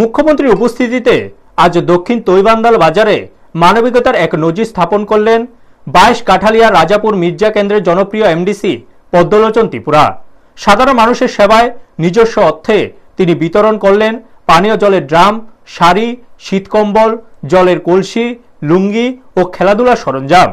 মুখ্যমন্ত্রীর উপস্থিতিতে আজ দক্ষিণ তৈবান্দাল বাজারে মানবিকতার এক নজির স্থাপন করলেন 22 কাঠালিয়া রাজাপুর মির্জা কেন্দ্রের জনপ্রিয় এমডিসি পদ্মলোচন ত্রিপুরা। সাধারণ মানুষের সেবায় নিজস্ব অর্থে তিনি বিতরণ করলেন পানীয় জলের ড্রাম, শাড়ি, শীতকম্বল, জলের কলসি, লুঙ্গি ও খেলাধুলার সরঞ্জাম।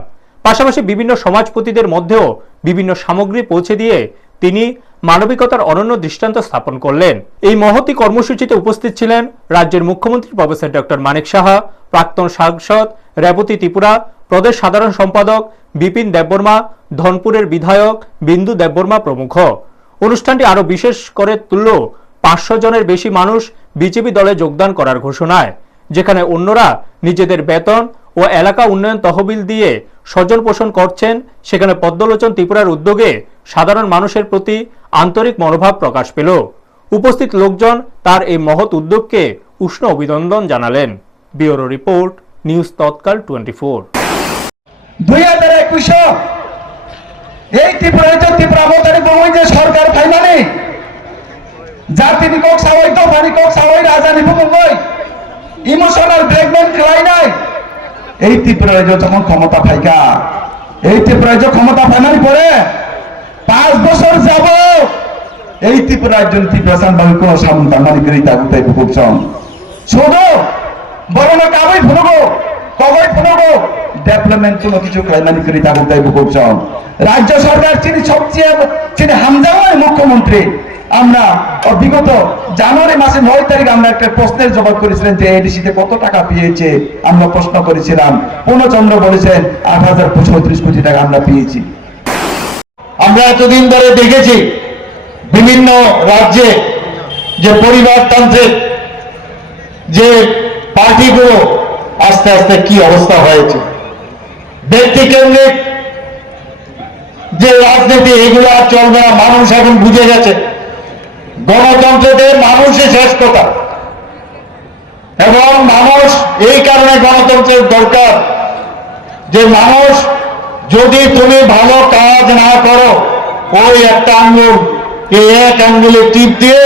পাশাপাশি বিভিন্ন সমাজপতিদের মধ্যেও বিভিন্ন সামগ্রী পৌঁছে দিয়ে তিনি মানবিকতার অনন্য দৃষ্টান্ত স্থাপন করলেন। এই মহতী কর্মসূচিতে উপস্থিত ছিলেন রাজ্যের মুখ্যমন্ত্রী প্রফেসর ডক্টর মানিক সাহা, প্রাক্তন সাংসদ রেবতী ত্রিপুরা, প্রদেশ সাধারণ সম্পাদক বিপিন দেববর্মা, ধনপুরের বিধায়ক বিন্দু দেববর্মা প্রমুখ। অনুষ্ঠানটি আরো বিশেষ করে তুলল 500 জনের বেশি মানুষ বিজেপি দলে যোগদান করার ঘোষণায়, যেখানে অন্যরা নিজেদের বেতন ও এলাকা উন্নয়ন তহবিল দিয়ে স্বজন পোষণ করছেন। সেখানে পদ্মলোচন ত্রিপুরার উদ্যোগে সাধারণ মানুষের প্রতি আন্তরিক মনোভাব প্রকাশ পেল। উপস্থিত লোকজন তার এই মহৎ উদ্যোগকে উষ্ণ অভিনন্দন জানালেন। ব্যুরো রিপোর্ট, নিউজ তৎকাল 24। 2021 এই ত্রিপুরা মতারি বই যে সরকার ফাইনালি জাতি নিকক সাওয়াই তো ফানিকক সাওয়াই রাজধানী বই ইমোশনাল ব্রেকমেন্ট খেলাই নাই। এই ত্রিপুরায় যখন ক্ষমতা পাইকা, এই ত্রিপুরায় যে ক্ষমতা ফাইনালি পরে 5 বছর যাব এই ত্রিপুরার জন্য ত্রিপুরাসান বাবু কোন সামন্তা মালিকের তাগুতাই বুকছন ছোট বড় না কাবই ফুনগো কবই ফুনগো ডেভেলপমেন্ট কোনো কিছু ফাইনালি করে তাগুতাই বুকছন। রাজ্য সরকার তিনি হামজাওয়ার মুখ্যমন্ত্রী। আমরা বিগত জানুয়ারি মাসে 9 তারিখ আমরা একটা প্রশ্নের জবাব করেছিলেন যে এডিসিতে কত টাকা পেয়েছে। আমরা প্রশ্ন করেছিলাম, পূর্ণচন্দ্র বলেছেন 8,035 কোটি টাকা আমরা পেয়েছি। আমরা এতদিন ধরে দেখেছি বিভিন্ন রাজ্যে যে পরিবারতান্ত্রিক যে পার্টিগুলো আস্তে আস্তে কি অবস্থা হয়েছে, ব্যক্তিকেন্দ্রিক যে রাজনীতি, এগুলো আর চলবে না। মানুষ এখন বুঝে গেছে গণতন্ত্রতে মানুষই শেষ কথা, এবং মানুষ এই কারণে গণতন্ত্রের দরকার যে মানুষ যদি তুমি ভালো কাজ না করো ওই একটা আঙ্গুল, এই এক আঙ্গুলে টিপ দিয়ে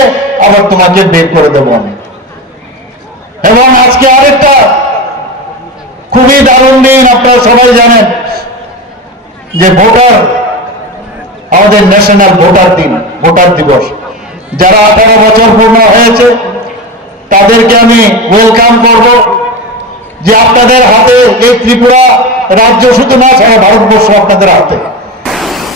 আবার তোমাকে বের করে দেবো আমি। এবং আজকে আরেকটা খুবই দারুণ দিন, আপনারা সবাই জানেন যে আমাদের ন্যাশনাল ভোটার দিন, ভোটার দিবস। যারা 18 বছর পূর্ণ হয়েছে তাদেরকে আমি ওয়েলকাম করব যে আপনাদের হাতে এই ত্রিপুরা রাজ্য শুধু না, সারা ভারতবর্ষ আপনাদের হাতে।